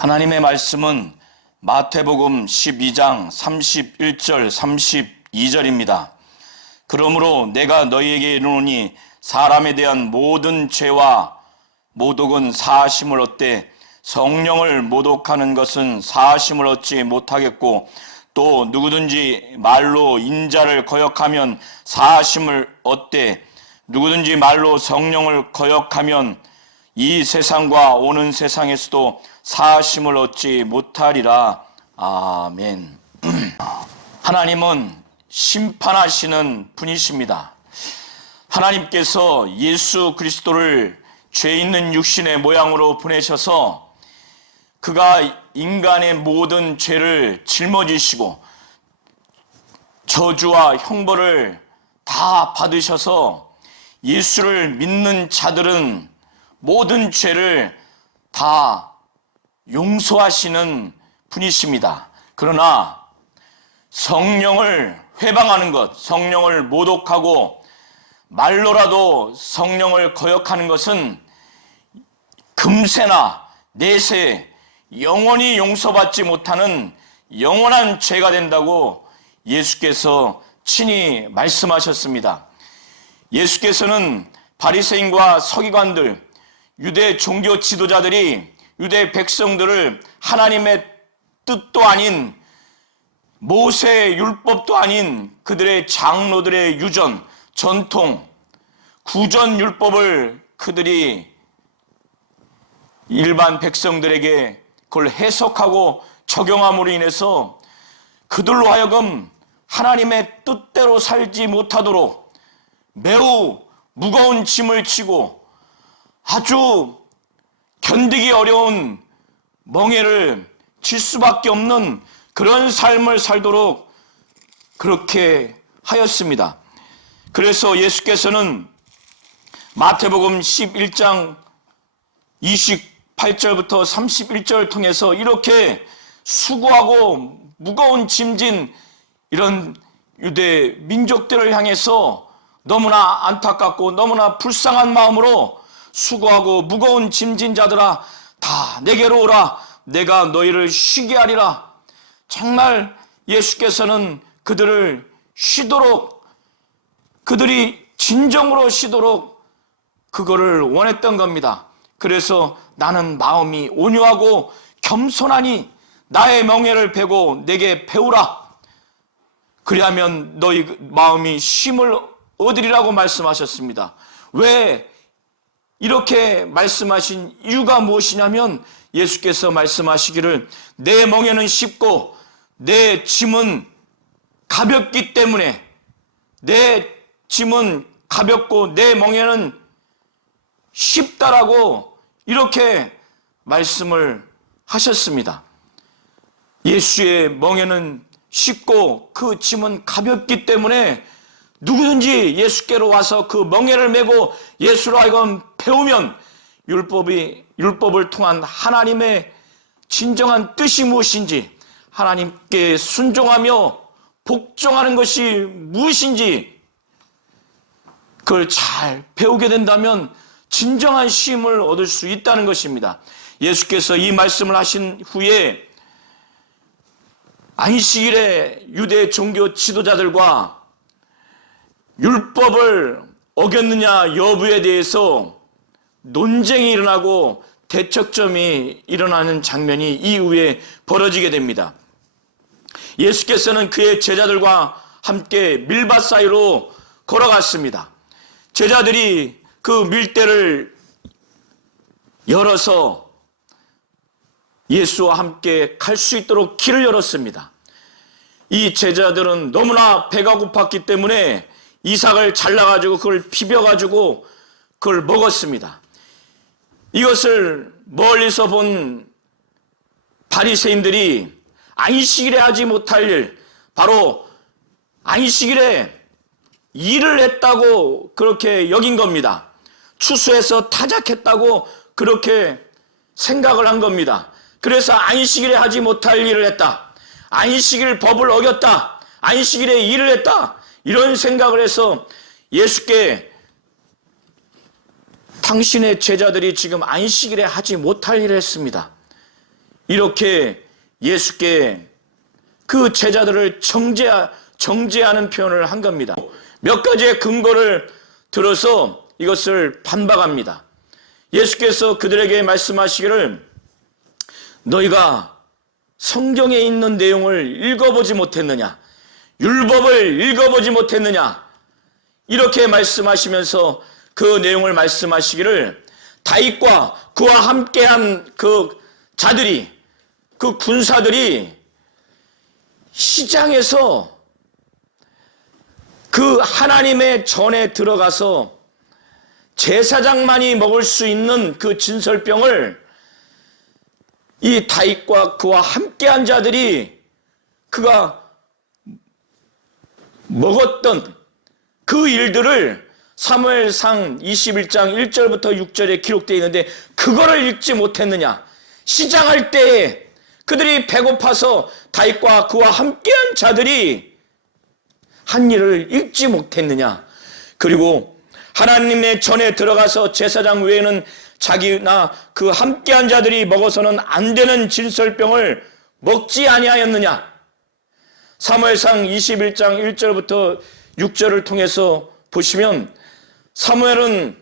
하나님의 말씀은 마태복음 12장 31절 32절입니다. 그러므로 내가 너희에게 이르노니 사람에 대한 모든 죄와 모독은 사하심을 얻되 성령을 모독하는 것은 사하심을 얻지 못하겠고, 또 누구든지 말로 인자를 거역하면 사하심을 얻되 누구든지 말로 성령을 거역하면 이 세상과 오는 세상에서도 사하심을 얻지 못하리라. 아멘. 하나님은 심판하시는 분이십니다. 하나님께서 예수 그리스도를 죄 있는 육신의 모양으로 보내셔서 그가 인간의 모든 죄를 짊어지시고 저주와 형벌을 다 받으셔서 예수를 믿는 자들은 모든 죄를 다 용서하시는 분이십니다. 그러나 성령을 회방하는 것, 성령을 모독하고 말로라도 성령을 거역하는 것은 금세나 내세 영원히 용서받지 못하는 영원한 죄가 된다고 예수께서 친히 말씀하셨습니다. 예수께서는 바리새인과 서기관들, 유대 종교 지도자들이 유대 백성들을 하나님의 뜻도 아닌 모세의 율법도 아닌 그들의 장로들의 유전, 전통, 구전 율법을 그들이 일반 백성들에게 그걸 해석하고 적용함으로 인해서 그들로 하여금 하나님의 뜻대로 살지 못하도록 매우 무거운 짐을 지고 아주 견디기 어려운 멍에를 질 수밖에 없는 그런 삶을 살도록 그렇게 하였습니다. 그래서 예수께서는 마태복음 11장 28절부터 31절을 통해서 이렇게 수고하고 무거운 짐진 이런 유대 민족들을 향해서 너무나 안타깝고 너무나 불쌍한 마음으로 수고하고 무거운 짐진 자들아 다 내게로 오라, 내가 너희를 쉬게 하리라. 정말 예수께서는 그들을 쉬도록, 그들이 진정으로 쉬도록 그거를 원했던 겁니다. 그래서 나는 마음이 온유하고 겸손하니 나의 멍에를 베고 내게 배우라. 그리하면 너희 마음이 쉼을 얻으리라고 말씀하셨습니다. 왜 이렇게 말씀하신 이유가 무엇이냐면 예수께서 말씀하시기를 내 멍에는 쉽고 내 짐은 가볍기 때문에, 내 짐은 가볍고 내 멍에는 쉽다라고 이렇게 말씀을 하셨습니다. 예수의 멍에는 쉽고 그 짐은 가볍기 때문에 누구든지 예수께로 와서 그 멍에를 메고 예수로 하여금 배우면 율법을 통한 하나님의 진정한 뜻이 무엇인지, 하나님께 순종하며 복종하는 것이 무엇인지 그걸 잘 배우게 된다면 진정한 쉼을 얻을 수 있다는 것입니다. 예수께서 이 말씀을 하신 후에 안식일에 유대 종교 지도자들과 율법을 어겼느냐 여부에 대해서 논쟁이 일어나고 대척점이 일어나는 장면이 이후에 벌어지게 됩니다. 예수께서는 그의 제자들과 함께 밀밭 사이로 걸어갔습니다. 제자들이 그 밀대를 열어서 예수와 함께 갈 수 있도록 길을 열었습니다. 이 제자들은 너무나 배가 고팠기 때문에 이삭을 잘라가지고 그걸 비벼가지고 그걸 먹었습니다. 이것을 멀리서 본 바리새인들이 안식일에 하지 못할 일, 바로 안식일에 일을 했다고 그렇게 여긴 겁니다. 추수해서 타작했다고 그렇게 생각을 한 겁니다. 그래서 안식일에 하지 못할 일을 했다, 안식일 법을 어겼다, 안식일에 일을 했다, 이런 생각을 해서 예수께 당신의 제자들이 지금 안식일에 하지 못할 일을 했습니다. 이렇게 예수께 그 제자들을 정죄하는 표현을 한 겁니다. 몇 가지의 근거를 들어서 이것을 반박합니다. 예수께서 그들에게 말씀하시기를 너희가 성경에 있는 내용을 읽어보지 못했느냐? 율법을 읽어보지 못했느냐? 이렇게 말씀하시면서 그 내용을 말씀하시기를 다윗과 그와 함께한 그 자들이, 그 군사들이 시장에서 그 하나님의 전에 들어가서 제사장만이 먹을 수 있는 그 진설병을 이 다윗과 그와 함께한 자들이 그가 먹었던 그 일들을 사무엘상 21장 1절부터 6절에 기록되어 있는데 그거를 읽지 못했느냐? 시장할 때에 그들이 배고파서 다윗과 그와 함께한 자들이 한 일을 읽지 못했느냐? 그리고 하나님의 전에 들어가서 제사장 외에는 자기나 그 함께한 자들이 먹어서는 안 되는 진설병을 먹지 아니하였느냐? 사무엘상 21장 1절부터 6절을 통해서 보시면 사무엘은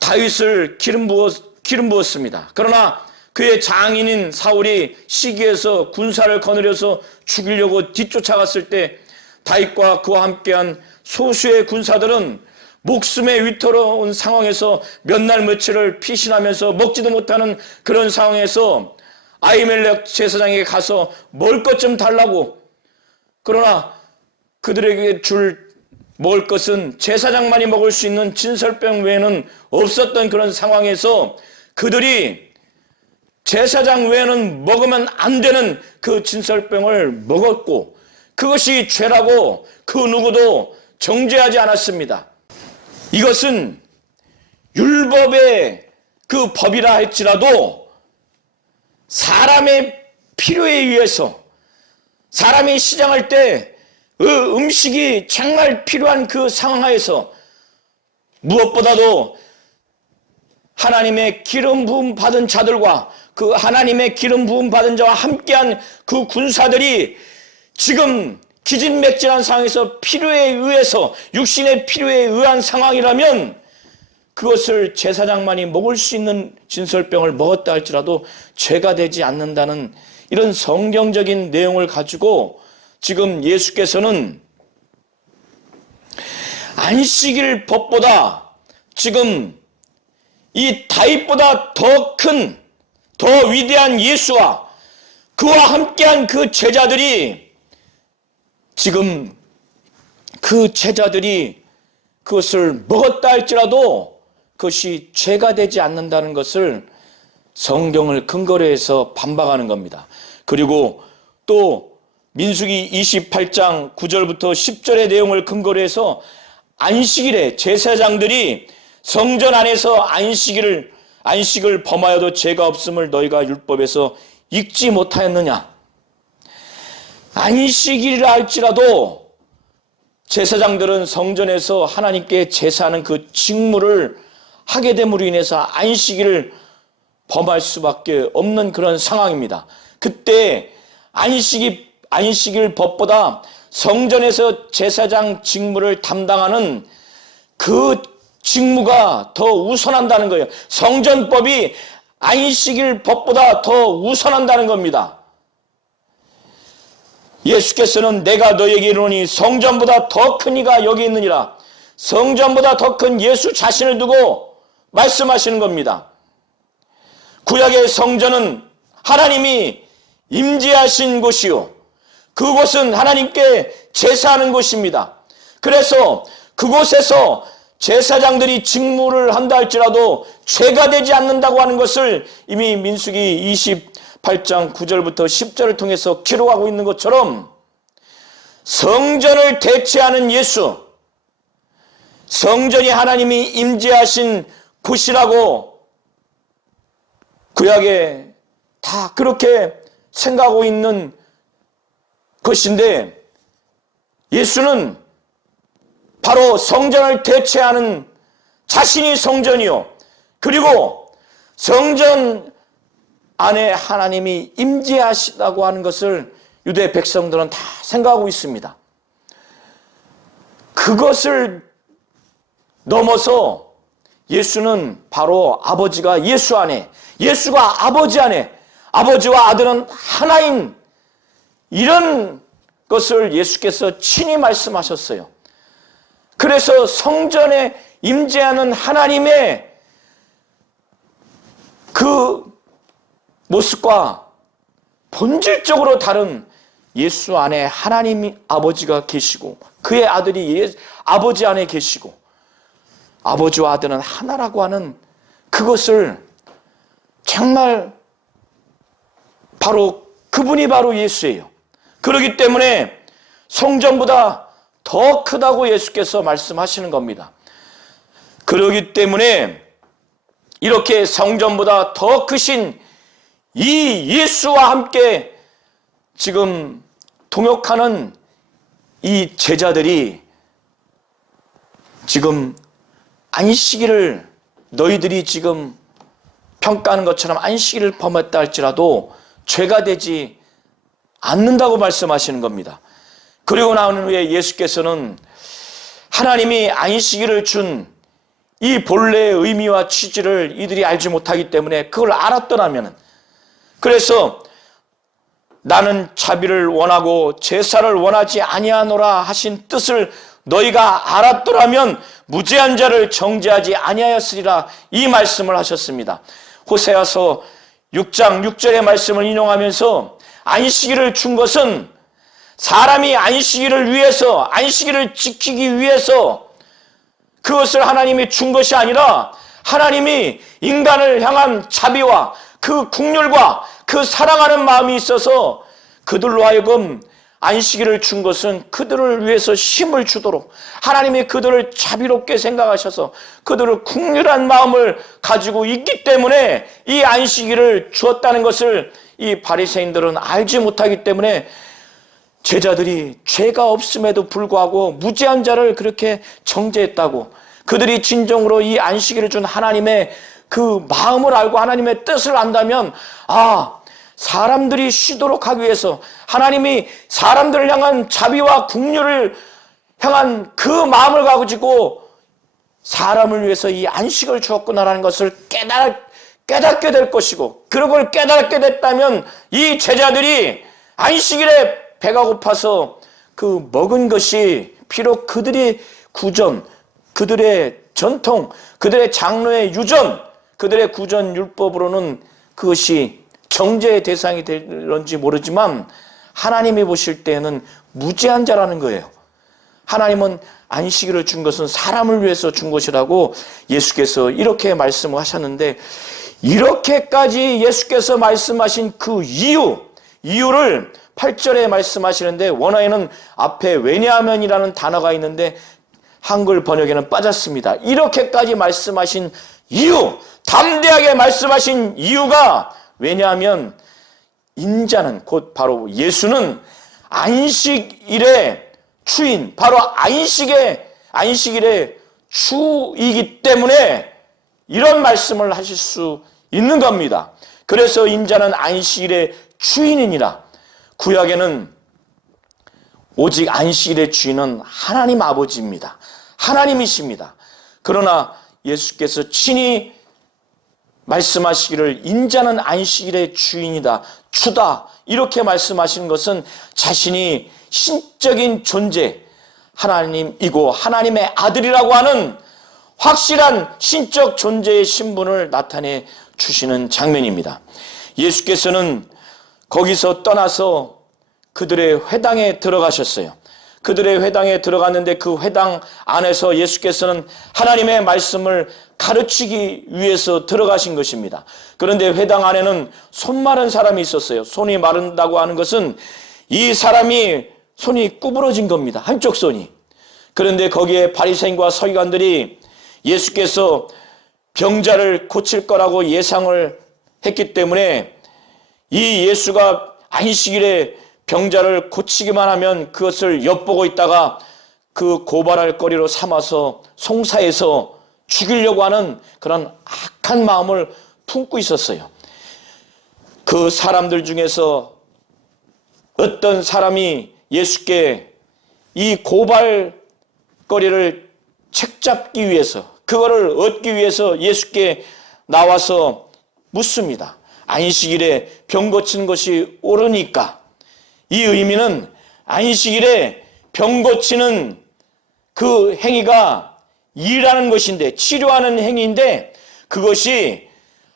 다윗을 기름 부었습니다. 그러나 그의 장인인 사울이 시기해서 군사를 거느려서 죽이려고 뒤쫓아갔을 때 다윗과 그와 함께한 소수의 군사들은 목숨에 위태로운 상황에서 몇 날 며칠을 피신하면서 먹지도 못하는 그런 상황에서 아히멜렉 제사장에게 가서 먹을 것 좀 달라고, 그러나 그들에게 먹을 것은 제사장만이 먹을 수 있는 진설병 외에는 없었던 그런 상황에서 그들이 제사장 외에는 먹으면 안 되는 그 진설병을 먹었고 그것이 죄라고 그 누구도 정죄하지 않았습니다. 이것은 율법의 그 법이라 할지라도 사람의 필요에 의해서 사람이 시장할 때 그 음식이 정말 필요한 그 상황하에서 무엇보다도 하나님의 기름 부음 받은 자들과 그 하나님의 기름 부음 받은 자와 함께한 그 군사들이 지금 기진맥진한 상황에서 필요에 의해서 육신의 필요에 의한 상황이라면 그것을 제사장만이 먹을 수 있는 진설병을 먹었다 할지라도 죄가 되지 않는다는 이런 성경적인 내용을 가지고 지금 예수께서는 안식일 법보다 지금 이 다윗보다 더 큰, 더 위대한 예수와 그와 함께한 그 제자들이 지금 그 제자들이 그것을 먹었다 할지라도 그것이 죄가 되지 않는다는 것을 성경을 근거로 해서 반박하는 겁니다. 그리고 또 민수기 28장 9절부터 10절의 내용을 근거로 해서 안식일에 제사장들이 성전 안에서 안식을 범하여도 죄가 없음을 너희가 율법에서 읽지 못하였느냐? 안식일이라 할지라도 제사장들은 성전에서 하나님께 제사하는 그 직무를 하게 됨으로 인해서 안식일을 범할 수밖에 없는 그런 상황입니다. 그때 안식일 법보다 성전에서 제사장 직무를 담당하는 그 직무가 더 우선한다는 거예요. 성전법이 안식일 법보다 더 우선한다는 겁니다. 예수께서는 내가 너에게 이르노니 성전보다 더 큰 이가 여기 있느니라. 성전보다 더 큰 예수 자신을 두고 말씀하시는 겁니다. 구약의 성전은 하나님이 임재하신 곳이요, 그곳은 하나님께 제사하는 곳입니다. 그래서 그곳에서 제사장들이 직무를 한다 할지라도 죄가 되지 않는다고 하는 것을 이미 민수기 28장 9절부터 10절을 통해서 기록하고 있는 것처럼 성전을 대체하는 예수, 성전이 하나님이 임재하신 곳이라고 구약에 다 그렇게 생각하고 있는 것인데 예수는 바로 성전을 대체하는 자신이 성전이요, 그리고 성전 안에 하나님이 임재하시다고 하는 것을 유대 백성들은 다 생각하고 있습니다. 그것을 넘어서 예수는 바로 아버지가 예수 안에, 예수가 아버지 안에, 아버지와 아들은 하나인 이런 것을 예수께서 친히 말씀하셨어요. 그래서 성전에 임재하는 하나님의 그 모습과 본질적으로 다른 예수 안에 하나님 아버지가 계시고 그의 아들이 아버지 안에 계시고 아버지와 아들은 하나라고 하는 그것을 정말 바로 그분이 바로 예수예요. 그렇기 때문에 성전보다 더 크다고 예수께서 말씀하시는 겁니다. 그렇기 때문에 이렇게 성전보다 더 크신 이 예수와 함께 지금 동역하는 이 제자들이 지금 안식일을 너희들이 지금 평가하는 것처럼 안식일을 범했다 할지라도 죄가 되지 않는다고 말씀하시는 겁니다. 그리고 나온 후에 예수께서는 하나님이 안식일을 준 이 본래의 의미와 취지를 이들이 알지 못하기 때문에 그걸 알았더라면, 그래서 나는 자비를 원하고 제사를 원하지 아니하노라 하신 뜻을 너희가 알았더라면 무죄한 자를 정죄하지 아니하였으리라, 이 말씀을 하셨습니다. 호세아서 6장 6절의 말씀을 인용하면서 안식일을 준 것은 사람이 안식일을 위해서, 안식일을 지키기 위해서 그것을 하나님이 준 것이 아니라 하나님이 인간을 향한 자비와 그 국률과 그 사랑하는 마음이 있어서 그들로 하여금 안식일을 준 것은 그들을 위해서 힘을 주도록 하나님이 그들을 자비롭게 생각하셔서 그들을 국률한 마음을 가지고 있기 때문에 이 안식일을 주었다는 것을 이 바리새인들은 알지 못하기 때문에 제자들이 죄가 없음에도 불구하고 무죄한 자를 그렇게 정죄했다고, 그들이 진정으로 이 안식일을 준 하나님의 그 마음을 알고 하나님의 뜻을 안다면, 사람들이 쉬도록 하기 위해서 하나님이 사람들을 향한 자비와 긍휼을 향한 그 마음을 가지고 사람을 위해서 이 안식을 주었구나라는 것을 깨닫게 될 것이고, 그걸 깨닫게 됐다면 이 제자들이 안식일에 배가 고파서 그 먹은 것이 비록 그들의 구전, 그들의 전통, 그들의 장로의 유전, 그들의 구전 율법으로는 그것이 정죄의 대상이 될런지 모르지만 하나님이 보실 때에는 무죄한 자라는 거예요. 하나님은 안식일을 준 것은 사람을 위해서 준 것이라고 예수께서 이렇게 말씀하셨는데, 이렇게까지 예수께서 말씀하신 그 이유를 8절에 말씀하시는데, 원어에는 앞에 왜냐하면이라는 단어가 있는데 한글 번역에는 빠졌습니다. 이렇게까지 말씀하신 이유, 담대하게 말씀하신 이유가 왜냐하면 인자는, 곧 바로 예수는 안식일의 주인, 바로 안식일의 주이기 때문에 이런 말씀을 하실 수 있는 겁니다. 그래서 인자는 안식일의 주인이니라. 구약에는 오직 안식일의 주인은 하나님 아버지입니다. 하나님이십니다. 그러나 예수께서 친히 말씀하시기를 인자는 안식일의 주인이다, 주다, 이렇게 말씀하시는 것은 자신이 신적인 존재, 하나님이고 하나님의 아들이라고 하는 확실한 신적 존재의 신분을 나타내 주시는 장면입니다. 예수께서는 거기서 떠나서 그들의 회당에 들어가셨어요. 그들의 회당에 들어갔는데 그 회당 안에서 예수께서는 하나님의 말씀을 가르치기 위해서 들어가신 것입니다. 그런데 회당 안에는 손 마른 사람이 있었어요. 손이 마른다고 하는 것은 이 사람이 손이 구부러진 겁니다. 한쪽 손이. 그런데 거기에 바리새인과 서기관들이 예수께서 병자를 고칠 거라고 예상을 했기 때문에 이 예수가 안식일에 병자를 고치기만 하면 그것을 엿보고 있다가 그 고발할 거리로 삼아서 송사해서 죽이려고 하는 그런 악한 마음을 품고 있었어요. 그 사람들 중에서 어떤 사람이 예수께 이 고발거리를 책잡기 위해서, 그거를 얻기 위해서 예수께 나와서 묻습니다. 안식일에 병 고치는 것이 옳으니까. 이 의미는 안식일에 병 고치는 그 행위가 일하는 것인데, 치료하는 행위인데 그것이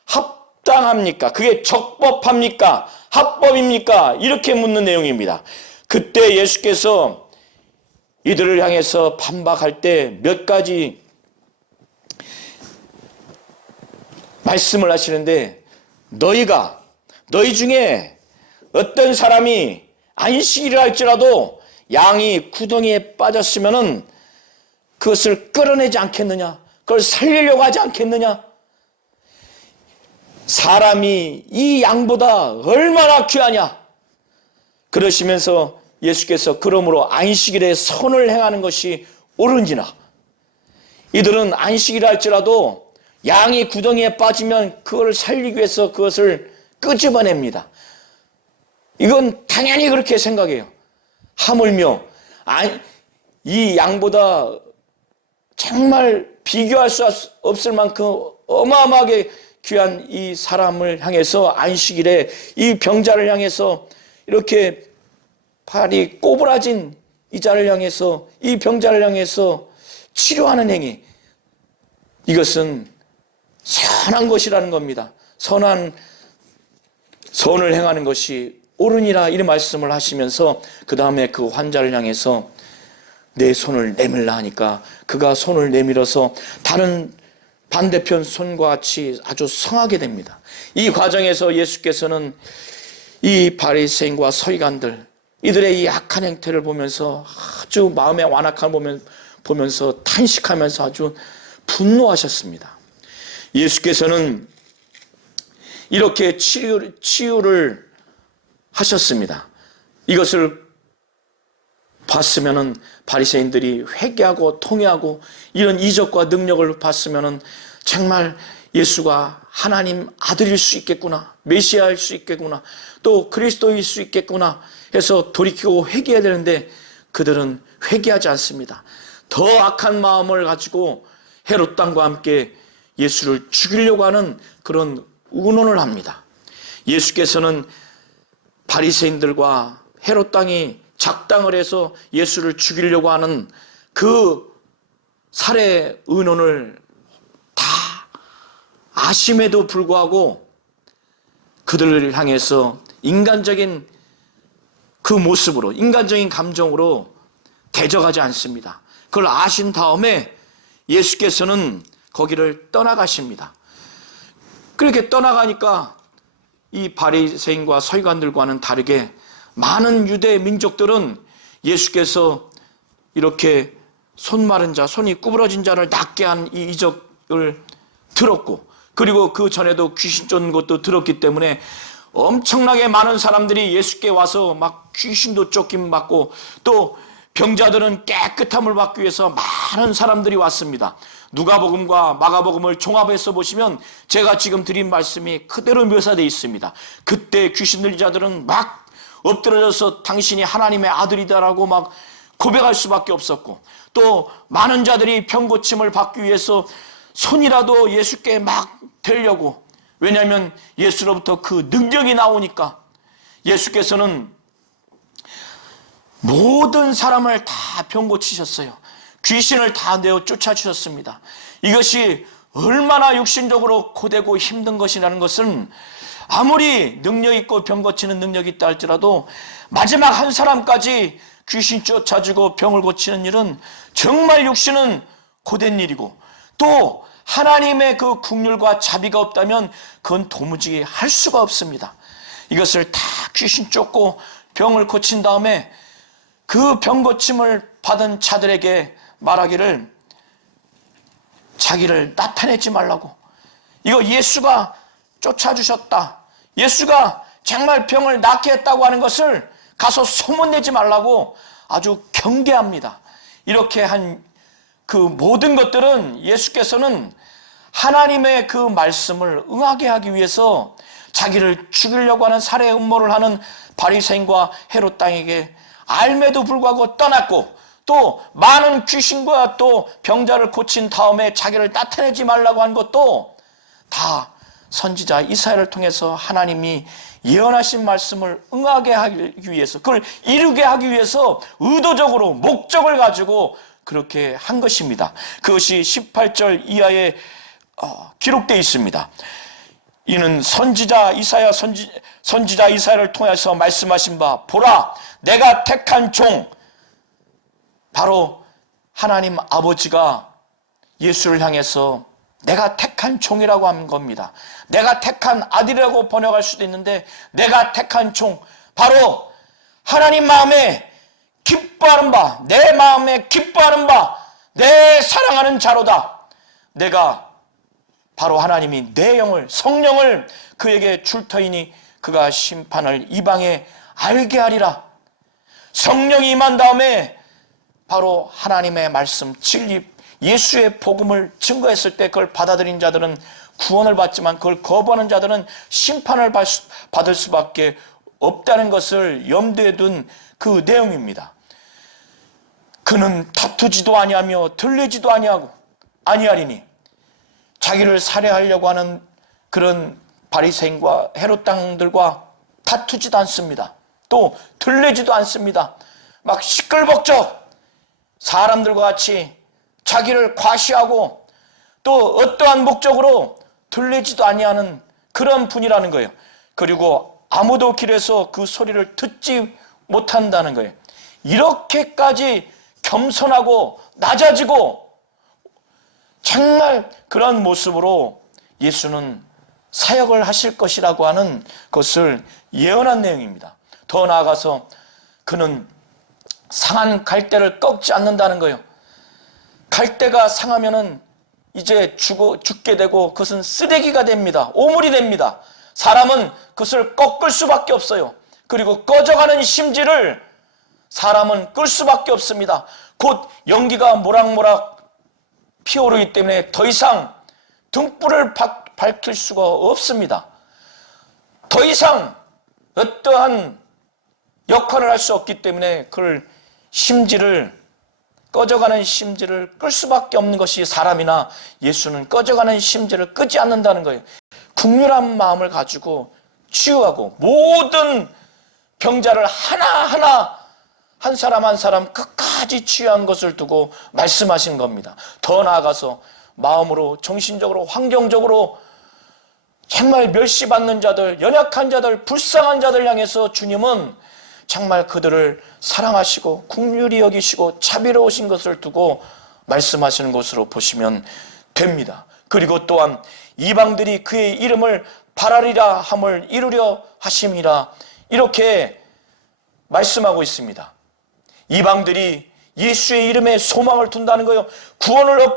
합당합니까? 그게 적법합니까? 합법입니까? 이렇게 묻는 내용입니다. 그때 예수께서 이들을 향해서 반박할 때 몇 가지 말씀을 하시는데, 너희 중에 어떤 사람이 안식일을 할지라도 양이 구덩이에 빠졌으면은 그것을 끌어내지 않겠느냐? 그걸 살리려고 하지 않겠느냐? 사람이 이 양보다 얼마나 귀하냐? 그러시면서 예수께서 그러므로 안식일에 선을 행하는 것이 옳은지나, 이들은 안식일을 할지라도 양이 구덩이에 빠지면 그걸 살리기 위해서 그것을 끄집어냅니다. 이건 당연히 그렇게 생각해요. 하물며 이 양보다 정말 비교할 수 없을 만큼 어마어마하게 귀한 이 사람을 향해서 안식일에 이 병자를 향해서 이렇게 팔이 꼬부라진 이 자를 향해서, 이 병자를 향해서 치료하는 행위, 이것은 선한 것이라는 겁니다. 선을 행하는 것이 옳으니라, 이런 말씀을 하시면서 그 다음에 그 환자를 향해서 내 손을 내밀라 하니까 그가 손을 내밀어서 다른 반대편 손과 같이 아주 성하게 됩니다. 이 과정에서 예수께서는 이 바리새인과 서기관들, 이들의 이 악한 행태를 보면서 아주 마음의 완악함을 보면서 탄식하면서 아주 분노하셨습니다. 예수께서는 이렇게 치유를 하셨습니다. 이것을 봤으면은 바리새인들이 회개하고 통회하고 이런 이적과 능력을 봤으면은 정말 예수가 하나님 아들일 수 있겠구나, 메시아일 수 있겠구나, 또 그리스도일 수 있겠구나 해서 돌이키고 회개해야 되는데 그들은 회개하지 않습니다. 더 악한 마음을 가지고 헤롯 왕과 함께 예수를 죽이려고 하는 그런 운운을 합니다. 예수께서는 바리새인들과 헤롯 왕이 작당을 해서 예수를 죽이려고 하는 그 살해 의논을 다 아심에도 불구하고 그들을 향해서 인간적인 그 모습으로, 인간적인 감정으로 대적하지 않습니다. 그걸 아신 다음에 예수께서는 거기를 떠나가십니다. 그렇게 떠나가니까 이 바리새인과 서기관들과는 다르게 많은 유대 민족들은 예수께서 이렇게 손 마른 자, 손이 구부러진 자를 낫게 한 이 이적을 들었고, 그리고 그 전에도 귀신 쫓는 것도 들었기 때문에 엄청나게 많은 사람들이 예수께 와서 막 귀신도 쫓김 받고, 또 병자들은 깨끗함을 받기 위해서 많은 사람들이 왔습니다. 누가복음과 마가복음을 종합해서 보시면 제가 지금 드린 말씀이 그대로 묘사되어 있습니다. 그때 귀신 들린 자들은 막 엎드려져서 당신이 하나님의 아들이다라고 막 고백할 수밖에 없었고, 또 많은 자들이 병 고침을 받기 위해서 손이라도 예수께 막 대려고, 왜냐하면 예수로부터 그 능력이 나오니까. 예수께서는 모든 사람을 다 병 고치셨어요. 귀신을 다 내어 쫓아주셨습니다. 이것이 얼마나 육신적으로 고되고 힘든 것이라는 것은 아무리 능력 있고 병 고치는 능력이 있다 할지라도 마지막 한 사람까지 귀신 쫓아주고 병을 고치는 일은 정말 육신은 고된 일이고, 또 하나님의 그 긍휼과 자비가 없다면 그건 도무지 할 수가 없습니다. 이것을 다 귀신 쫓고 병을 고친 다음에 그 병 고침을 받은 자들에게 말하기를 자기를 나타내지 말라고, 이거 예수가 쫓아주셨다, 예수가 정말 병을 낫게 했다고 하는 것을 가서 소문내지 말라고 아주 경계합니다. 이렇게 한 그 모든 것들은 예수께서는 하나님의 그 말씀을 응하게 하기 위해서 자기를 죽이려고 하는 살해 음모를 하는 바리새인과 헤롯 땅에게 알매도 불구하고 떠났고, 또 많은 귀신과 또 병자를 고친 다음에 자기를 나타내지 말라고 한 것도 다 선지자 이사야를 통해서 하나님이 예언하신 말씀을 응하게 하기 위해서, 그걸 이루게 하기 위해서 의도적으로 목적을 가지고 그렇게 한 것입니다. 그것이 18절 이하에 기록되어 있습니다. 이는 선지자 이사야를 통해서 말씀하신 바, 보라 내가 택한 종, 바로 하나님 아버지가 예수를 향해서 내가 택한 종이라고 하는 겁니다. 내가 택한 아들이라고 번역할 수도 있는데, 내가 택한 종, 바로 하나님 마음에 기뻐하는 바, 내 마음에 기뻐하는 바, 내 사랑하는 자로다. 내가 바로 하나님이 내 영을, 성령을 그에게 줄 터이니 그가 심판을 이방에 알게 하리라. 성령이 임한 다음에 바로 하나님의 말씀, 진리, 예수의 복음을 증거했을 때 그걸 받아들인 자들은 구원을 받지만, 그걸 거부하는 자들은 심판을 받을 수밖에 없다는 것을 염두에 둔 그 내용입니다. 그는 다투지도 아니하며 들리지도 아니하리니, 자기를 살해하려고 하는 그런 바리새인과 헤롯 당들과 다투지도 않습니다. 또 들리지도 않습니다. 막 시끌벅적 사람들과 같이 자기를 과시하고 또 어떠한 목적으로 들리지도 아니하는 그런 분이라는 거예요. 그리고 아무도 길에서 그 소리를 듣지 못한다는 거예요. 이렇게까지 겸손하고 낮아지고 정말 그런 모습으로 예수는 사역을 하실 것이라고 하는 것을 예언한 내용입니다. 더 나아가서 그는 상한 갈대를 꺾지 않는다는 거예요. 갈대가 상하면은 이제 죽게 되고 그것은 쓰레기가 됩니다. 오물이 됩니다. 사람은 그것을 꺾을 수밖에 없어요. 그리고 꺼져가는 심지를 사람은 끌 수밖에 없습니다. 곧 연기가 모락모락 피어오르기 때문에 더 이상 등불을 밝힐 수가 없습니다. 더 이상 어떠한 역할을 할 수 없기 때문에 그걸 꺼져가는 심지를 끌 수밖에 없는 것이 사람이나, 예수는 꺼져가는 심지를 끄지 않는다는 거예요. 국률한 마음을 가지고 치유하고 모든 병자를 하나하나 한 사람 한 사람 끝까지 치유한 것을 두고 말씀하신 겁니다. 더 나아가서 마음으로, 정신적으로, 환경적으로 정말 멸시받는 자들, 연약한 자들, 불쌍한 자들 향해서 주님은 정말 그들을 사랑하시고 긍휼히 여기시고 자비로우신 것을 두고 말씀하시는 것으로 보시면 됩니다. 그리고 또한 이방들이 그의 이름을 바라리라 함을 이루려 하심이라, 이렇게 말씀하고 있습니다. 이방들이 예수의 이름에 소망을 둔다는 거예요. 구원을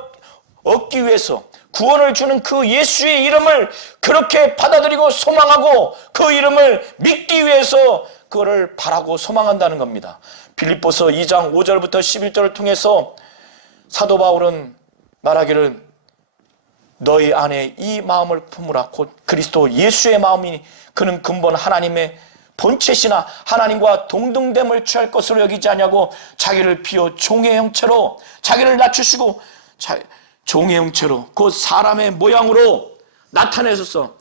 얻기 위해서, 구원을 주는 그 예수의 이름을 그렇게 받아들이고 소망하고 그 이름을 믿기 위해서 그거를 바라고 소망한다는 겁니다. 빌립보서 2장 5절부터 11절을 통해서 사도 바울은 말하기를, 너희 안에 이 마음을 품으라. 곧 그리스도 예수의 마음이니 그는 근본 하나님의 본체시나 하나님과 동등됨을 취할 것으로 여기지 아니하고 자기를 비워 종의 형체로, 자기를 낮추시고 종의 형체로 곧 사람의 모양으로 나타내셔서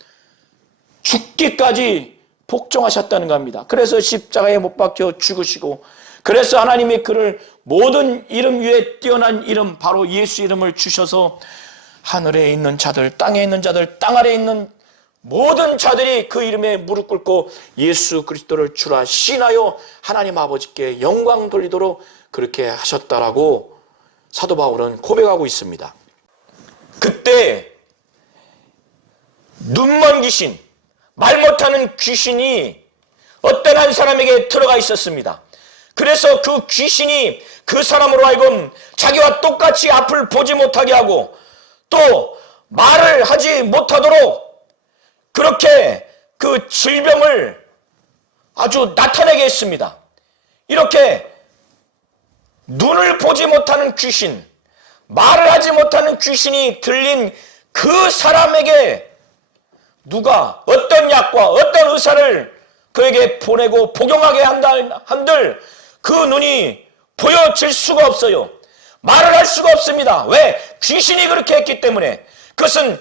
죽기까지 복종하셨다는 겁니다. 그래서 십자가에 못 박혀 죽으시고, 그래서 하나님이 그를 모든 이름 위에 뛰어난 이름, 바로 예수 이름을 주셔서 하늘에 있는 자들, 땅에 있는 자들, 땅 아래에 있는 모든 자들이 그 이름에 무릎 꿇고 예수 그리스도를 주라 신하여 하나님 아버지께 영광 돌리도록 그렇게 하셨다라고 사도 바울은 고백하고 있습니다. 그때 눈먼 귀신, 말 못하는 귀신이 어떤 한 사람에게 들어가 있었습니다. 그래서 그 귀신이 그 사람으로 하여금 자기와 똑같이 앞을 보지 못하게 하고 또 말을 하지 못하도록 그렇게 그 질병을 아주 나타내게 했습니다. 이렇게 눈을 보지 못하는 귀신, 말을 하지 못하는 귀신이 들린 그 사람에게 누가 어떤 약과 어떤 의사를 그에게 보내고 복용하게 한들 그 눈이 보여질 수가 없어요. 말을 할 수가 없습니다. 왜? 귀신이 그렇게 했기 때문에. 그것은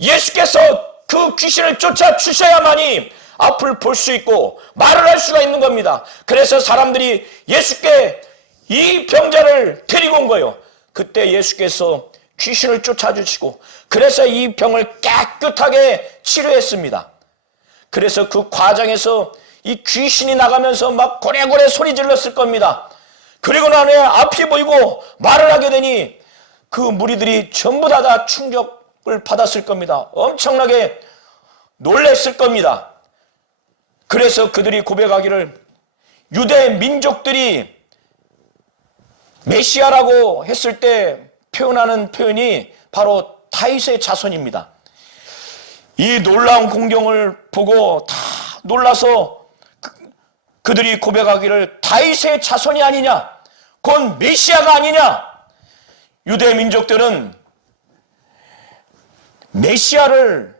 예수께서 그 귀신을 쫓아주셔야만이 앞을 볼 수 있고 말을 할 수가 있는 겁니다. 그래서 사람들이 예수께 이 병자를 데리고 온 거예요. 그때 예수께서 귀신을 쫓아주시고 그래서 이 병을 깨끗하게 치료했습니다. 그래서 그 과정에서 이 귀신이 나가면서 막 고래고래 소리 질렀을 겁니다. 그리고 난 후에 앞이 보이고 말을 하게 되니 그 무리들이 전부 다 충격을 받았을 겁니다. 엄청나게 놀랬을 겁니다. 그래서 그들이 고백하기를 유대 민족들이 메시아라고 했을 때 표현하는 표현이 바로 다윗의 자손입니다. 이 놀라운 공경을 보고 다 놀라서 그들이 고백하기를 다윗의 자손이 아니냐, 곧 메시아가 아니냐. 유대 민족들은 메시아를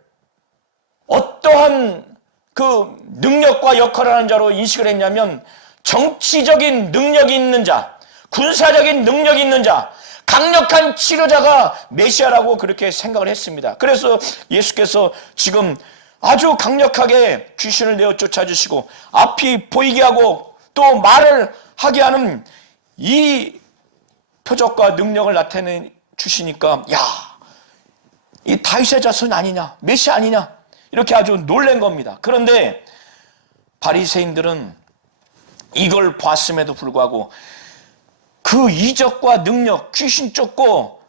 어떠한 그 능력과 역할을 하는 자로 인식을 했냐면 정치적인 능력이 있는 자, 군사적인 능력이 있는 자, 강력한 치료자가 메시아라고 그렇게 생각을 했습니다. 그래서 예수께서 지금 아주 강력하게 귀신을 내어 쫓아주시고 앞이 보이게 하고 또 말을 하게 하는 이 표적과 능력을 나타내 주시니까 야, 이 다윗의 자손 아니냐, 메시아 아니냐 이렇게 아주 놀란 겁니다. 그런데 바리새인들은 이걸 봤음에도 불구하고 그 이적과 능력, 귀신 쫓고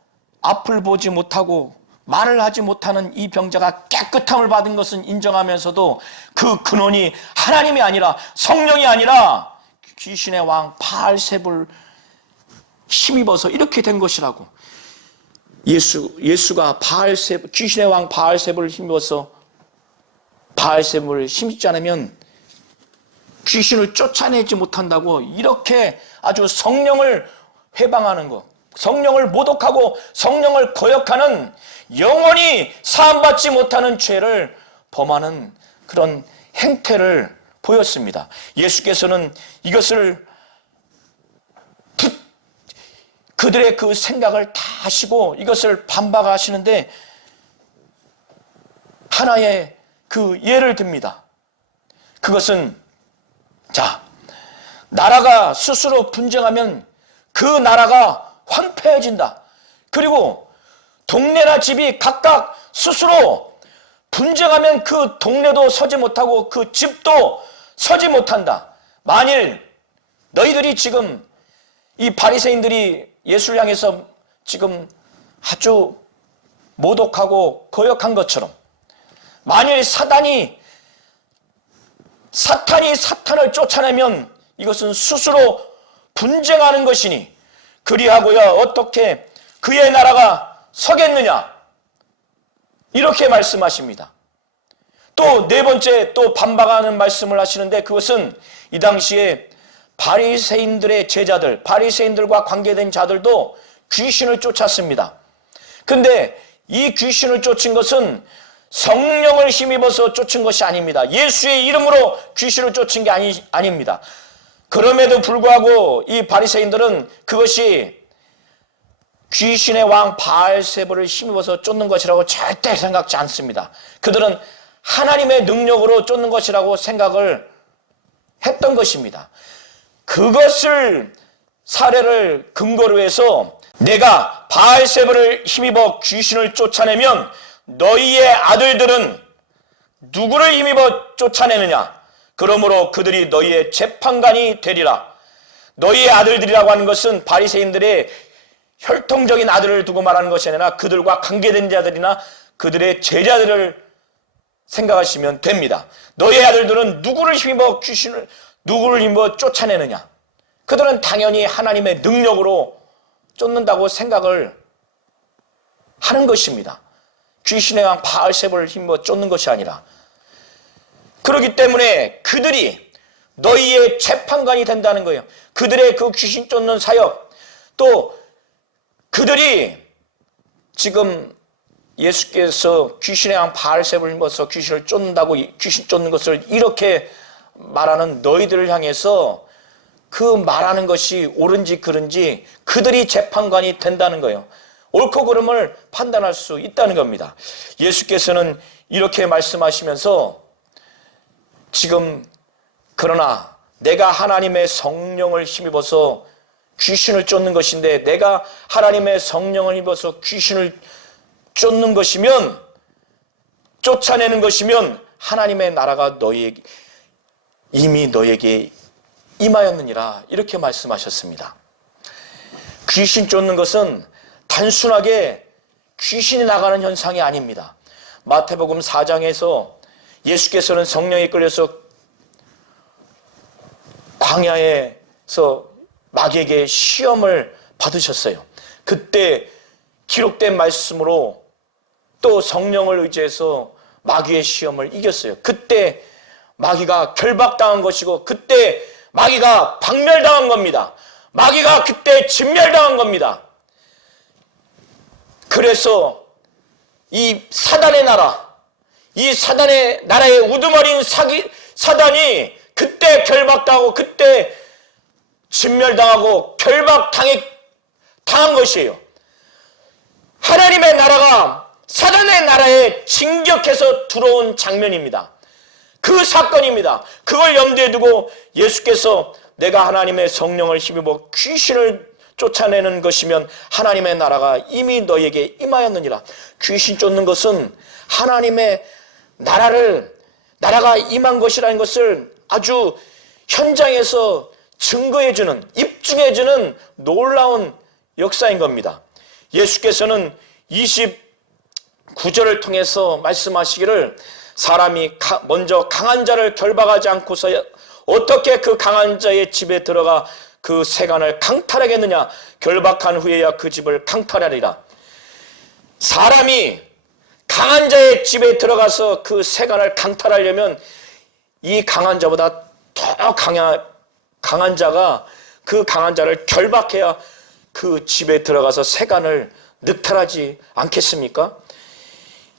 앞을 보지 못하고 말을 하지 못하는 이 병자가 깨끗함을 받은 것은 인정하면서도 그 근원이 하나님이 아니라 성령이 아니라 귀신의 왕 바알세불 힘입어서 이렇게 된 것이라고. 예수가 귀신의 왕 바알세불을 힘입어서 바알세불을 힘입지 않으면 귀신을 쫓아내지 못한다고 이렇게 아주 성령을 회방하는 것, 성령을 모독하고 성령을 거역하는 영원히 사함받지 못하는 죄를 범하는 그런 행태를 보였습니다. 예수께서는 이것을 그들의 그 생각을 다 하시고 이것을 반박하시는데 하나의 그 예를 듭니다. 그것은 자, 나라가 스스로 분쟁하면 그 나라가 황폐해진다. 그리고 동네나 집이 각각 스스로 분쟁하면 그 동네도 서지 못하고 그 집도 서지 못한다. 만일 너희들이 지금 이 바리새인들이 예수를 향해서 지금 아주 모독하고 거역한 것처럼 만일 사탄이 사탄을 쫓아내면 이것은 스스로 분쟁하는 것이니 그리하고야 어떻게 그의 나라가 서겠느냐 이렇게 말씀하십니다. 또 네 번째 또 반박하는 말씀을 하시는데 그것은 이 당시에 바리새인들의 제자들, 바리새인들과 관계된 자들도 귀신을 쫓았습니다. 근데 이 귀신을 쫓은 것은 성령을 힘입어서 쫓은 것이 아닙니다. 예수의 이름으로 귀신을 쫓은 게 아닙니다. 그럼에도 불구하고 이 바리새인들은 그것이 귀신의 왕 바알세불을 힘입어서 쫓는 것이라고 절대 생각지 않습니다. 그들은 하나님의 능력으로 쫓는 것이라고 생각을 했던 것입니다. 그것을 사례를 근거로 해서 내가 바알세불을 힘입어 귀신을 쫓아내면 너희의 아들들은 누구를 힘입어 쫓아내느냐? 그러므로 그들이 너희의 재판관이 되리라. 너희의 아들들이라고 하는 것은 바리새인들의 혈통적인 아들을 두고 말하는 것이 아니라 그들과 관계된 자들이나 그들의 제자들을 생각하시면 됩니다. 너희의 아들들은 누구를 힘입어 쫓아내느냐? 그들은 당연히 하나님의 능력으로 쫓는다고 생각을 하는 것입니다. 귀신의 왕 바알세불을 힘입어 쫓는 것이 아니라. 그렇기 때문에 그들이 너희의 재판관이 된다는 거예요. 그들의 그 귀신 쫓는 사역, 또 그들이 지금 예수께서 귀신의 양 바알세불을 입어서 귀신을 쫓는다고 귀신 쫓는 것을 이렇게 말하는 너희들을 향해서 그 말하는 것이 옳은지 그른지 그들이 재판관이 된다는 거예요. 옳고 그름을 판단할 수 있다는 겁니다. 예수께서는 이렇게 말씀하시면서 지금 그러나 내가 하나님의 성령을 힘입어서 귀신을 쫓는 것인데 내가 하나님의 성령을 힘입어서 귀신을 쫓는 것이면 쫓아내는 것이면 하나님의 나라가 이미 너에게 임하였느니라 이렇게 말씀하셨습니다. 귀신 쫓는 것은 단순하게 귀신이 나가는 현상이 아닙니다. 마태복음 4장에서 예수께서는 성령에 끌려서 광야에서 마귀에게 시험을 받으셨어요. 그때 기록된 말씀으로 또 성령을 의지해서 마귀의 시험을 이겼어요. 그때 마귀가 결박당한 것이고 그때 마귀가 박멸당한 겁니다. 마귀가 그때 진멸당한 겁니다. 그래서 이 사단의 나라, 이 사단의 나라의 우두머리인 사단이 그때 결박당하고 그때 진멸당하고 당한 것이에요. 하나님의 나라가 사단의 나라에 진격해서 들어온 장면입니다. 그 사건입니다. 그걸 염두에 두고 예수께서 내가 하나님의 성령을 힘입어 귀신을 쫓아내는 것이면 하나님의 나라가 이미 너에게 임하였느니라. 귀신 쫓는 것은 하나님의 나라가 임한 것이라는 것을 아주 현장에서 증거해주는, 입증해주는 놀라운 역사인 겁니다. 예수께서는 29절을 통해서 말씀하시기를 사람이 먼저 강한 자를 결박하지 않고서 어떻게 그 강한 자의 집에 들어가 그 세간을 강탈하겠느냐. 결박한 후에야 그 집을 강탈하리라. 사람이 강한 자의 집에 들어가서 그 세간을 강탈하려면 이 강한 자보다 더 강한 자가 그 강한 자를 결박해야 그 집에 들어가서 세간을 늑탈하지 않겠습니까?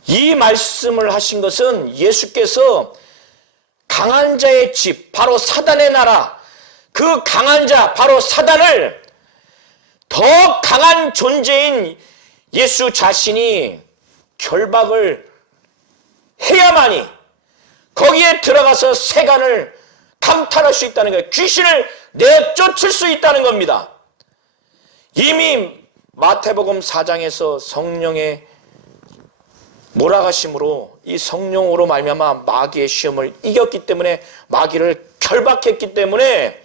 이 말씀을 하신 것은 예수께서 강한 자의 집, 바로 사단의 나라, 그 강한 자, 바로 사단을 더 강한 존재인 예수 자신이 결박을 해야만이 거기에 들어가서 세간을 강탈할 수 있다는 거예요. 귀신을 내쫓을 수 있다는 겁니다. 이미 마태복음 4장에서 성령의 몰아가심으로 이 성령으로 말미암아 마귀의 시험을 이겼기 때문에 마귀를 결박했기 때문에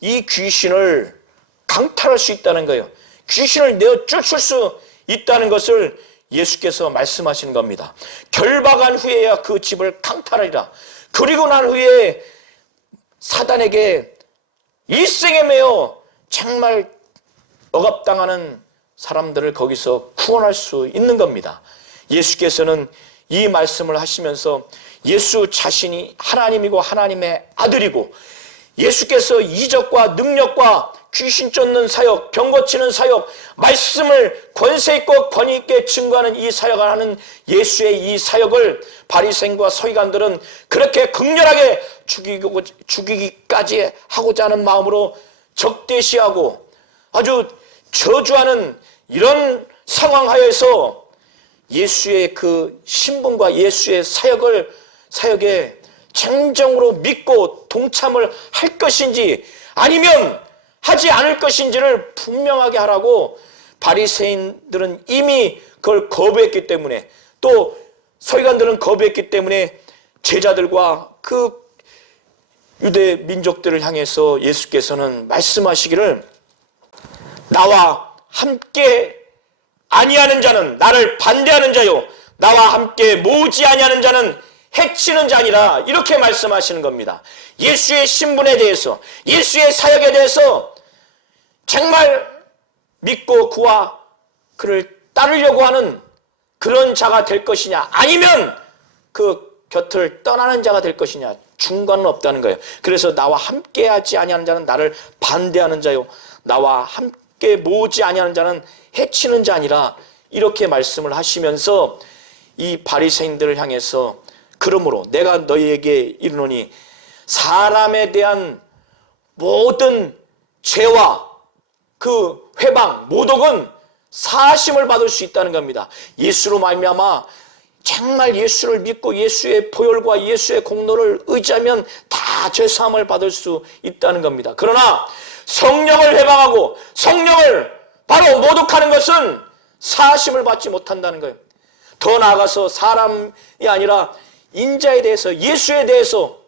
이 귀신을 강탈할 수 있다는 거예요. 귀신을 내쫓을 수 있다는 것을 예수께서 말씀하시는 겁니다. 결박한 후에야 그 집을 강탈하리라. 그리고 난 후에 사단에게 일생에 매여 정말 억압당하는 사람들을 거기서 구원할 수 있는 겁니다. 예수께서는 이 말씀을 하시면서 예수 자신이 하나님이고 하나님의 아들이고 예수께서 이적과 능력과 귀신 쫓는 사역, 병 고치는 사역, 말씀을 권세 있고 권위 있게 증거하는 이 사역을 하는 예수의 이 사역을 바리새인과 서기관들은 그렇게 극렬하게 죽이기까지 하고자 하는 마음으로 적대시하고 아주 저주하는 이런 상황 하에서 예수의 그 신분과 예수의 사역에 진정으로 믿고 동참을 할 것인지 아니면 하지 않을 것인지를 분명하게 하라고 바리새인들은 이미 그걸 거부했기 때문에 또 서기관들은 거부했기 때문에 제자들과 그 유대 민족들을 향해서 예수께서는 말씀하시기를 나와 함께 아니하는 자는 나를 반대하는 자요 나와 함께 모으지 아니하는 자는 해치는 자니라 이렇게 말씀하시는 겁니다. 예수의 신분에 대해서 예수의 사역에 대해서 정말 믿고 그를 따르려고 하는 그런 자가 될 것이냐 아니면 그 곁을 떠나는 자가 될 것이냐 중간은 없다는 거예요. 그래서 나와 함께하지 아니하는 자는 나를 반대하는 자요 나와 함께 모으지 아니하는 자는 해치는 자니라 이렇게 말씀을 하시면서 이 바리새인들을 향해서 그러므로 내가 너희에게 이르노니 사람에 대한 모든 죄와 그 회방, 모독은 사심을 받을 수 있다는 겁니다. 예수로 말미암아 정말 예수를 믿고 예수의 보혈과 예수의 공로를 의지하면 다 죄사함을 받을 수 있다는 겁니다. 그러나 성령을 회방하고 성령을 바로 모독하는 것은 사심을 받지 못한다는 거예요. 더 나아가서 사람이 아니라 인자에 대해서, 예수에 대해서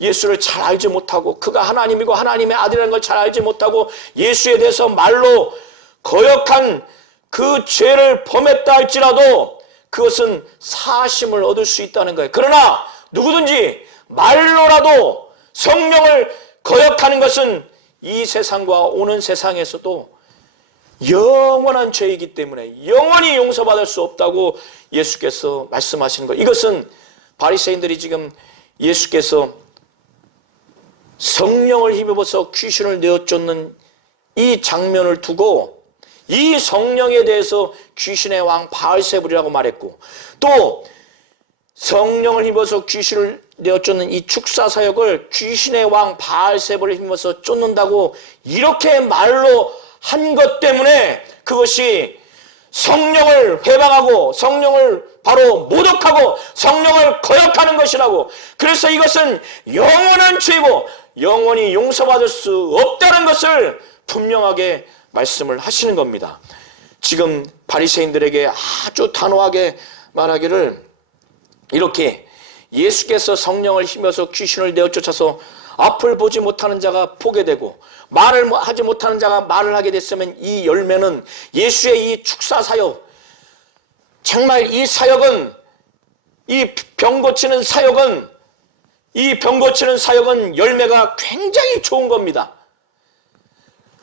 예수를 잘 알지 못하고 그가 하나님이고 하나님의 아들이라는 걸 잘 알지 못하고 예수에 대해서 말로 거역한 그 죄를 범했다 할지라도 그것은 사심을 얻을 수 있다는 거예요. 그러나 누구든지 말로라도 성령을 거역하는 것은 이 세상과 오는 세상에서도 영원한 죄이기 때문에 영원히 용서받을 수 없다고 예수께서 말씀하시는 거예요. 이것은 바리새인들이 지금 예수께서 성령을 힘입어서 귀신을 내어쫓는 이 장면을 두고 이 성령에 대해서 귀신의 왕 바알세불이라고 말했고, 또 성령을 힘입어서 귀신을 내어쫓는 이 축사사역을 귀신의 왕 바알세불을 힘입어서 쫓는다고 이렇게 말로 한 것 때문에 그것이 성령을 회방하고 성령을 바로 모독하고 성령을 거역하는 것이라고, 그래서 이것은 영원한 죄이고 영원히 용서받을 수 없다는 것을 분명하게 말씀을 하시는 겁니다. 지금 바리새인들에게 아주 단호하게 말하기를 이렇게 예수께서 성령을 힘입어서 귀신을 내어쫓아서 앞을 보지 못하는 자가 보게 되고 말을 하지 못하는 자가 말을 하게 됐으면 이 열매는 예수의 이 축사 사역, 정말 이 사역은, 이 병 고치는 사역은, 이 병 고치는 사역은 열매가 굉장히 좋은 겁니다.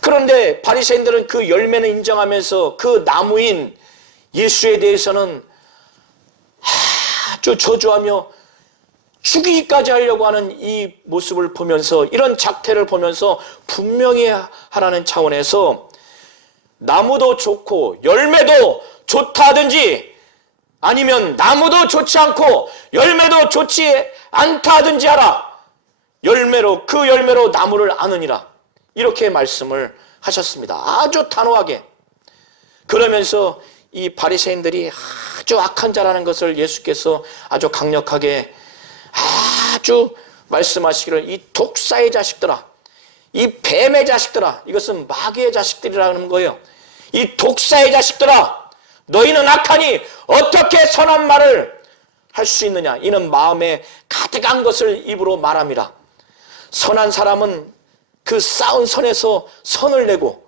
그런데 바리새인들은 그 열매는 인정하면서 그 나무인 예수에 대해서는 아주 저주하며 죽이기까지 하려고 하는 이 모습을 보면서, 이런 작태를 보면서 분명히 하라는 차원에서 나무도 좋고 열매도 좋다 하든지 아니면 나무도 좋지 않고 열매도 좋지 않다 하든지 하라. 열매로, 그 열매로 나무를 아느니라. 이렇게 말씀을 하셨습니다. 아주 단호하게. 그러면서 이 바리새인들이 아주 악한 자라는 것을 예수께서 아주 강력하게 아주 말씀하시기를 이 독사의 자식들아, 이 뱀의 자식들아, 이것은 마귀의 자식들이라는 거예요. 이 독사의 자식들아, 너희는 악하니 어떻게 선한 말을 할 수 있느냐. 이는 마음에 가득한 것을 입으로 말함이라. 선한 사람은 그 쌓은 선에서 선을 내고,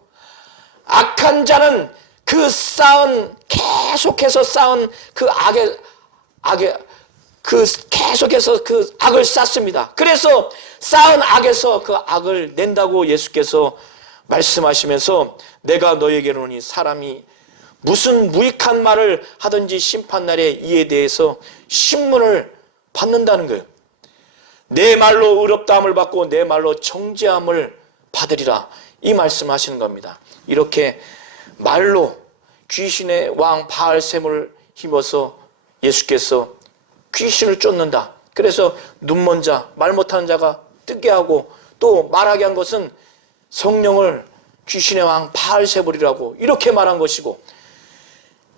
악한 자는 그 쌓은, 계속해서 쌓은 그 계속해서 그 악을 쌓습니다. 그래서 쌓은 악에서 그 악을 낸다고 예수께서 말씀하시면서 내가 너에게 이르노니 사람이 무슨 무익한 말을 하든지 심판날에 이에 대해서 신문을 받는다는 거예요. 내 말로 의롭다함을 받고 내 말로 정죄함을 받으리라, 이 말씀하시는 겁니다. 이렇게 말로 귀신의 왕 바알셈을 힘어서 예수께서 귀신을 쫓는다. 그래서 눈먼 자, 말 못하는 자가 뜨게 하고 또 말하게 한 것은 성령을 귀신의 왕 바알세불이라고 이렇게 말한 것이고,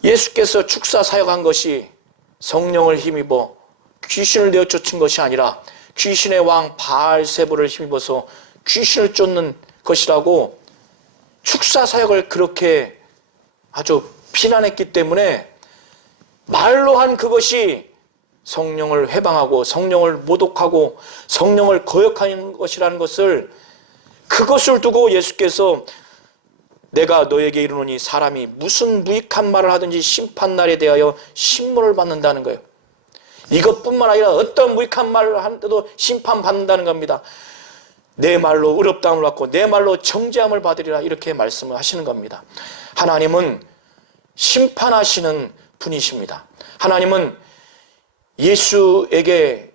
예수께서 축사 사역한 것이 성령을 힘입어 귀신을 내어쫓은 것이 아니라 귀신의 왕 바알세불을 힘입어서 귀신을 쫓는 것이라고 축사 사역을 그렇게 아주 비난했기 때문에 말로 한 그것이 성령을 회방하고 성령을 모독하고 성령을 거역하는 것이라는 것을, 그것을 두고 예수께서 내가 너에게 이르노니 사람이 무슨 무익한 말을 하든지 심판날에 대하여 신문을 받는다는 거예요. 이것뿐만 아니라 어떤 무익한 말을 하는데도 심판받는다는 겁니다. 내 말로 의롭다함을 받고 내 말로 정죄함을 받으리라, 이렇게 말씀을 하시는 겁니다. 하나님은 심판하시는 분이십니다. 하나님은 예수에게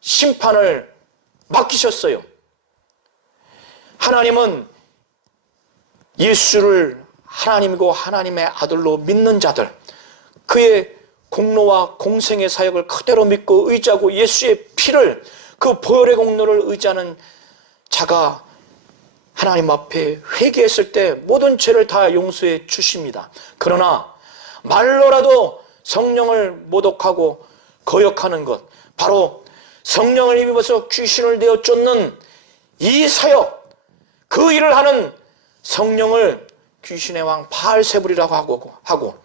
심판을 맡기셨어요. 하나님은 예수를 하나님이고 하나님의 아들로 믿는 자들, 그의 공로와 공생의 사역을 그대로 믿고 의지하고 예수의 피를, 그 보혈의 공로를 의지하는 자가 하나님 앞에 회개했을 때 모든 죄를 다 용서해 주십니다. 그러나 말로라도 성령을 모독하고 거역하는 것, 바로 성령을 힘입어서 귀신을 내어 쫓는 이 사역, 그 일을 하는 성령을 귀신의 왕 바알세불이라고 하고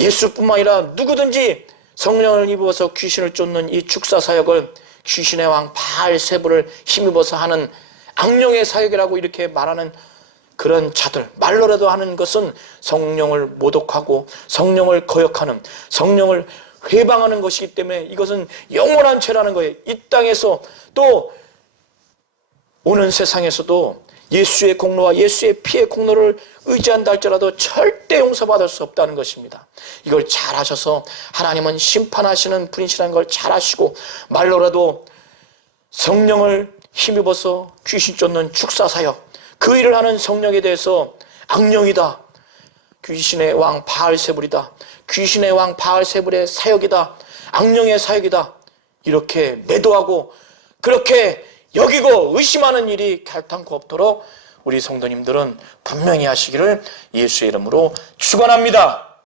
예수뿐만 아니라 누구든지 성령을 입어서 귀신을 쫓는 이 축사 사역을 귀신의 왕 바알세불을 힘입어서 하는 악령의 사역이라고 이렇게 말하는 그런 자들, 말로라도 하는 것은 성령을 모독하고 성령을 거역하는, 성령을 회방하는 것이기 때문에 이것은 영원한 죄라는 거예요. 이 땅에서 또 오는 세상에서도 예수의 공로와 예수의 피의 공로를 의지한다 할지라도 절대 용서받을 수 없다는 것입니다. 이걸 잘 아셔서 하나님은 심판하시는 분이시라는 걸 잘 아시고 말로라도 성령을 힘입어서 귀신 쫓는 축사사역, 그 일을 하는 성령에 대해서 악령이다, 귀신의 왕 바알세불이다, 귀신의 왕 바알세불의 사역이다, 악령의 사역이다, 이렇게 매도하고 그렇게 여기고 의심하는 일이 결탄코 없도록 우리 성도님들은 분명히 하시기를 예수의 이름으로 축원합니다.